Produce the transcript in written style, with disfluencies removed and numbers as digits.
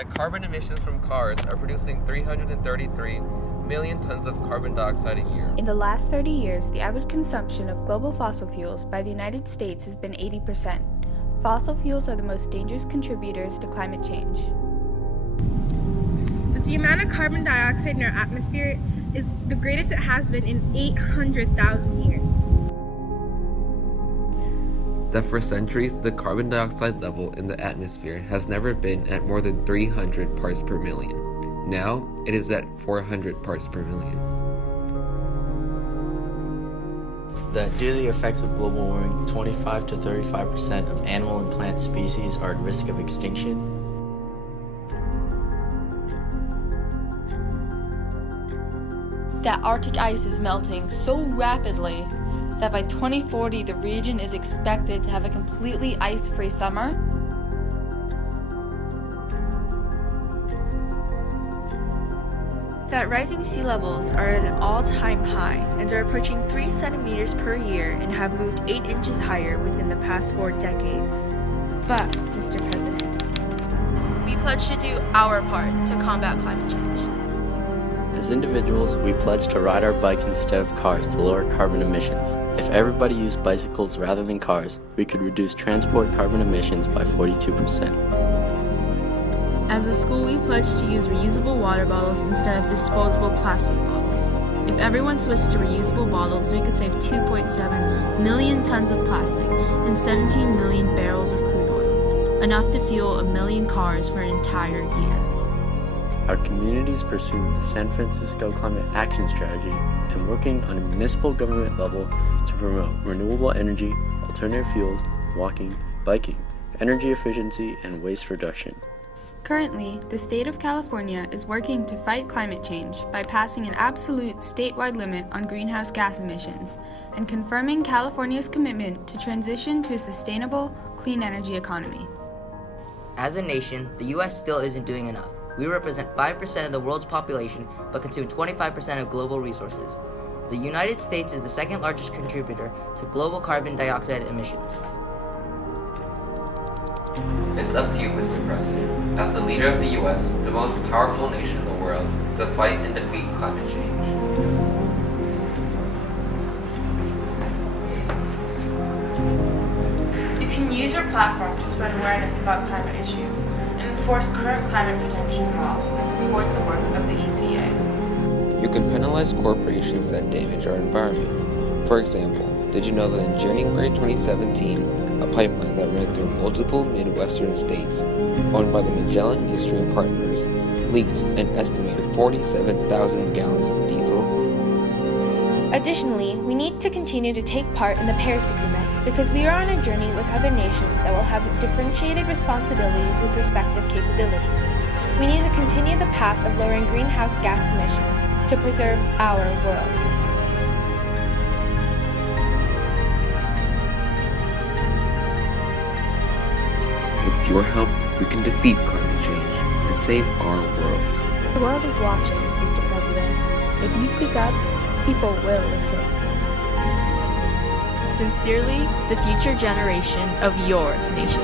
that carbon emissions from cars are producing 333 million tons of carbon dioxide a year. In the last 30 years, the average consumption of global fossil fuels by the United States has been 80%. Fossil fuels are the most dangerous contributors to climate change. The amount of carbon dioxide in our atmosphere is the greatest it has been in 800,000 years. That for centuries, the carbon dioxide level in the atmosphere has never been at more than 300 parts per million. Now, it is at 400 parts per million. That due to the effects of global warming, 25 to 35% of animal and plant species are at risk of extinction. That Arctic ice is melting so rapidly that by 2040 the region is expected to have a completely ice-free summer. That rising sea levels are at an all-time high and are approaching 3 centimeters per year and have moved 8 inches higher within the past 4 decades. But, Mr. President, we pledge to do our part to combat climate change. As individuals, we pledge to ride our bikes instead of cars to lower carbon emissions. If everybody used bicycles rather than cars, we could reduce transport carbon emissions by 42%. As a school, we pledge to use reusable water bottles instead of disposable plastic bottles. If everyone switched to reusable bottles, we could save 2.7 million tons of plastic and 17 million barrels of crude oil, enough to fuel 1 million cars for an entire year. Our communities pursue the San Francisco Climate Action Strategy and working on a municipal government level to promote renewable energy, alternative fuels, walking, biking, energy efficiency, and waste reduction. currently, the state of California is working to fight climate change by passing an absolute statewide limit on greenhouse gas emissions and confirming California's commitment to transition to a sustainable, clean energy economy. As a nation, the U.S. still isn't doing enough. We represent 5% of the world's population, but consume 25% of global resources. The United States is the second largest contributor to global carbon dioxide emissions. It's up to you, Mr. President, as the leader of the U.S., the most powerful nation in the world, to fight and defeat climate change. You can use your platform to spread awareness about climate issues and enforce current climate protection laws and support the work of the EPA. You can penalize corporations that damage our environment. For example, did you know that in January 2017, a pipeline that ran through multiple Midwestern states, owned by the Magellan Midstream Partners, leaked an estimated 47,000 gallons of diesel? Additionally, we need to continue to take part in the Paris Agreement because we are on a journey with other nations that will have differentiated responsibilities with respective capabilities. We need to continue the path of lowering greenhouse gas emissions to preserve our world. With your help, we can defeat climate change and save our world. The world is watching, Mr. President. If you speak up, people will listen. Sincerely, the future generation of your nation.